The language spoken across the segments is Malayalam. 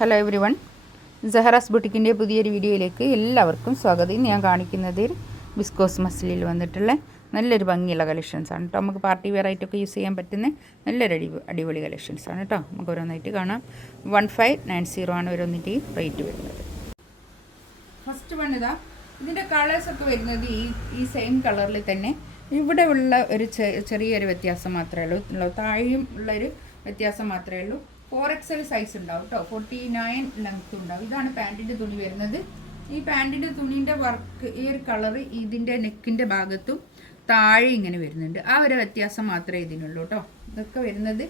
ഹലോ എവരി വൺ, സഹറാസ് ബുട്ടിക്കിൻ്റെ പുതിയൊരു വീഡിയോയിലേക്ക് എല്ലാവർക്കും സ്വാഗതം. ഇന്ന് ഞാൻ കാണിക്കുന്നത് വിസ്കോസ് മസിലിൽ വന്നിട്ടുള്ള നല്ലൊരു ഭംഗിയുള്ള കളക്ഷൻസാണ് കേട്ടോ. നമുക്ക് പാർട്ടി വെയർ ആയിട്ടൊക്കെ യൂസ് ചെയ്യാൻ പറ്റുന്ന നല്ലൊരു അടിപൊളി കളക്ഷൻസാണ് കേട്ടോ. നമുക്ക് ഓരോന്നായിട്ട് കാണാം. 1590 ആണ് ഓരോന്നിൻ്റെയും റേറ്റ് വരുന്നത്. ഫസ്റ്റ് വൺ ഇതാ, ഇതിൻ്റെ കളേഴ്സൊക്കെ വരുന്നത് ഈ സെയിം കളറിൽ തന്നെ. ഇവിടെ ഉള്ള ഒരു ചെറിയൊരു വ്യത്യാസം മാത്രമേ ഉള്ളൂ. താഴെയും ഉള്ളൊരു വ്യത്യാസം മാത്രമേ ഉള്ളൂ. 4XL സൈസ് ഉണ്ടാവും കേട്ടോ. 49 ലെങ്ത് ഉണ്ടാവും. ഇതാണ് പാൻറ്റിൻ്റെ തുണി വരുന്നത്. ഈ പാൻറ്റിൻ്റെ തുണീൻ്റെ വർക്ക്, ഈ ഒരു കളർ ഇതിൻ്റെ നെക്കിൻ്റെ ഭാഗത്തും താഴെ ഇങ്ങനെ വരുന്നുണ്ട്. ആ ഒരു വ്യത്യാസം മാത്രമേ ഇതിനുള്ളൂ കേട്ടോ. ഇതൊക്കെ വരുന്നത്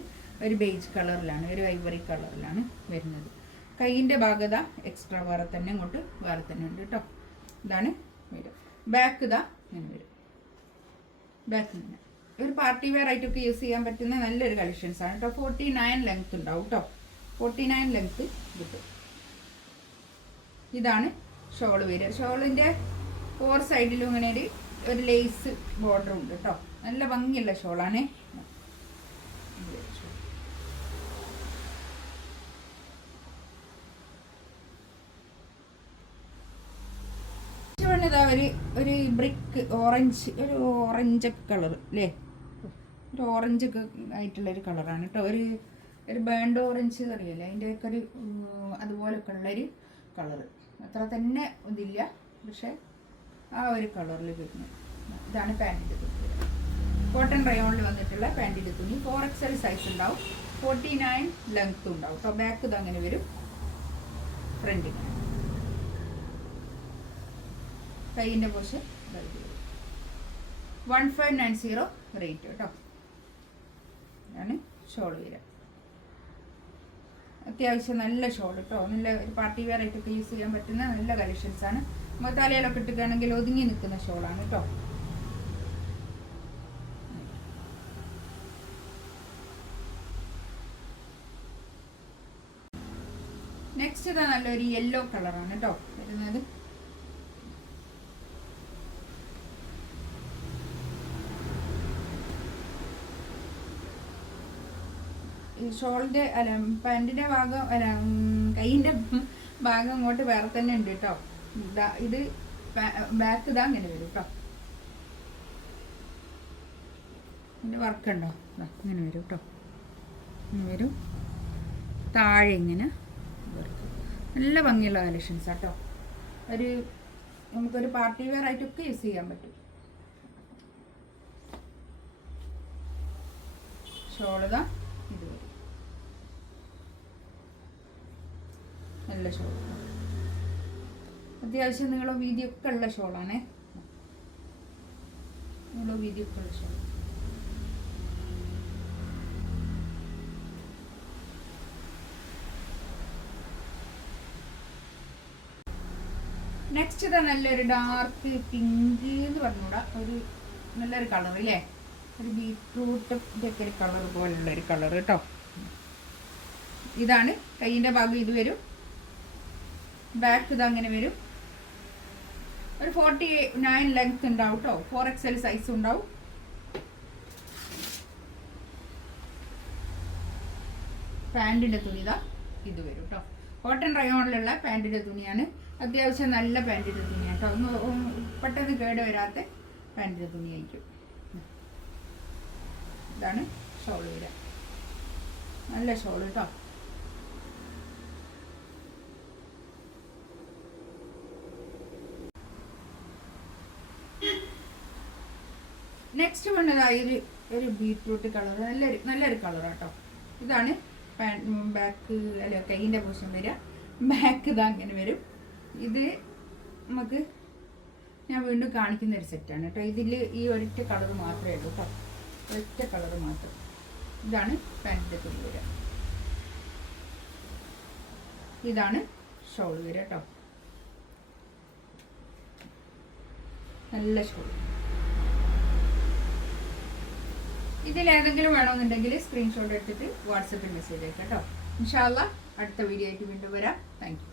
ഒരു ബേജ് കളറിലാണ്, ഒരു ഐവറി കളറിലാണ് വരുന്നത്. കൈയിൻ്റെ ഭാഗത എക്സ്ട്രാ വേറെ തന്നെ ഇങ്ങോട്ട് വേറെ തന്നെ ഉണ്ട് കേട്ടോ. ഇതാണ് വരും. ബാക്ക് ഇതാ ഇങ്ങനെ വരും. ബാക്ക് ഇങ്ങനെ ഒരു പാർട്ടി വെയർ ആയിട്ടൊക്കെ യൂസ് ചെയ്യാൻ പറ്റുന്ന നല്ലൊരു കളക്ഷൻസാണ് കേട്ടോ. 49 ലെങ്ത് ഉണ്ടാവും കേട്ടോ. 49 ലെങ്ത് കിട്ടും. ഇതാണ് ഷോള് വരിക. ഷോളിൻ്റെ 4 സൈഡിലും ഇങ്ങനെ ഒരു ലേസ് ബോർഡർ ഉണ്ട് കേട്ടോ. നല്ല ഭംഗിയുള്ള ഷോളാണ്. ഇതാ ഒരു ബ്രിക്ക് ഓറഞ്ച് കളർ അല്ലേ, ഒരു ഓറഞ്ച് ഒക്കെ ആയിട്ടുള്ളൊരു കളറാണ് കേട്ടോ. ഒരു ബേൺഡ് ഓറഞ്ച് അറിയില്ലേ, അതിൻ്റെയൊക്കെ ഒരു അതുപോലൊക്കെ ഉള്ളൊരു കളറ്. അത്ര തന്നെ ഇതില്ല, പക്ഷെ ആ ഒരു കളറിൽ വരുന്നത്. ഇതാണ് പാൻറ്റിൻ്റെ തുണി. കോട്ടൺ റയോണിൽ വന്നിട്ടുള്ള പാൻറ്റിൻ്റെ തുണി. 4XL സൈസ് ഉണ്ടാവും. 49 ലെങ്ത് ഉണ്ടാവും കേട്ടോ. ബാക്ക് ഇത് അങ്ങനെ വരും. ഫ്രണ്ട് ഇങ്ങനെ. കൈയിൻ്റെ പോർഷൻ 1590 റേറ്റ് കേട്ടോ. ആണ് ഷോൾ വരിക. അത്യാവശ്യം നല്ല ഷോൾ കേട്ടോ. നല്ല ഒരു പാർട്ടി വെയർ ആയിട്ടൊക്കെ യൂസ് ചെയ്യാൻ പറ്റുന്ന നല്ല കളക്ഷൻസാണ്. നമ്മൾ തലയിലൊക്കെ ഇട്ടിട്ടാണെങ്കിൽ ഒതുങ്ങി നിൽക്കുന്ന ഷോളാണ് കേട്ടോ. നെക്സ്റ്റ് ഇതാ നല്ലൊരു യെല്ലോ കളറാണ് കേട്ടോ വരുന്നത്. ഷോളിൻ്റെ പാൻറ്റിൻ്റെ ഭാഗം കൈയിൻ്റെ ഭാഗം ഇങ്ങോട്ട് വേറെ തന്നെ ഉണ്ട് കേട്ടോ. ഇത് ബാക്ക് ഇതാ ഇങ്ങനെ വരും കേട്ടോ. ഇതിൻ്റെ വർക്കുണ്ടോ, ഇങ്ങനെ വരും കേട്ടോ. ഇങ്ങനെ വരും. താഴെ ഇങ്ങനെ വർക്ക്. നല്ല ഭംഗിയുള്ള കളക്ഷൻസ് കേട്ടോ. നമുക്കൊരു പാർട്ടി വെയർ ആയിട്ടൊക്കെ യൂസ് ചെയ്യാൻ പറ്റും. ഷോളിതാ ഇത് വരും. നല്ല ഷോൾ. അത്യാവശ്യം നീളം വീതിയൊക്കെ ഉള്ള ഷോളാണേ. നീളം വീതിയൊക്കെ ഉള്ള ഷോൾ. നെക്സ്റ്റ് ഇതാ നല്ലൊരു ഡാർക്ക് പിങ്ക് എന്ന് പറഞ്ഞൂടാ, ഒരു നല്ലൊരു കളർ അല്ലേ. ഒരു ബീട്രൂട്ട് ഇതൊക്കെ ഒരു കളർ പോലുള്ളൊരു കളർ കേട്ടോ. ഇതാണ് കൈയിൻ്റെ ഭാഗം. ഇത് വരും. ബാക്ക് ഇത് അങ്ങനെ വരും. ഒരു 49 ലെങ്ത് ഉണ്ടാവും കേട്ടോ. 4XL സൈസ് ഉണ്ടാവും. പാൻറ്റിൻ്റെ തുണി ഇതാ ഇത് വരും കേട്ടോ. കോട്ടൺ റയോണിലുള്ള പാൻറ്റിൻ്റെ തുണിയാണ്. അത്യാവശ്യം നല്ല പാൻറ്റിൻ്റെ തുണിയാണ് കേട്ടോ. ഒന്ന് പെട്ടെന്ന് കേട് വരാത്ത പാൻറ്റിൻ്റെ തുണിയായിരിക്കും. ഇതാണ് ഷോൾ വരിക. നല്ല ഷോൾ കേട്ടോ. നെക്സ്റ്റ് വന്നതായി ഒരു ബീട്രൂട്ട് കളർ. നല്ലൊരു കളറാണ് കേട്ടോ. ഇതാണ് ബാക്ക് അല്ല കൈയിൻ്റെ പോർഷൻ വരിക. ബാക്ക് ഇതാ അങ്ങനെ വരും. ഇത് നമുക്ക് ഞാൻ വീണ്ടും കാണിക്കുന്ന ഒരു സെറ്റാണ് കേട്ടോ. ഇതിൽ ഈ ഒരൊറ്റ കളർ മാത്രമേ ഉള്ളൂ കേട്ടോ. ഒറ്റ കളർ മാത്രം. ഇതാണ് പാൻറ്റിൻ്റെ തുണി വരിക. ഇതാണ് ഷോൾ വരിക കേട്ടോ. നല്ല ഷോൾ. ഇതിലേതെങ്കിലും വേണമെന്നുണ്ടെങ്കിൽ സ്ക്രീൻഷോട്ട് എടുത്തിട്ട് വാട്സപ്പിൽ മെസ്സേജ് അയക്കാം കേട്ടോ. ഇൻഷാ അല്ലാഹ് അടുത്ത വീഡിയോ ആയിട്ട് വീണ്ടും വരാം. Thank you.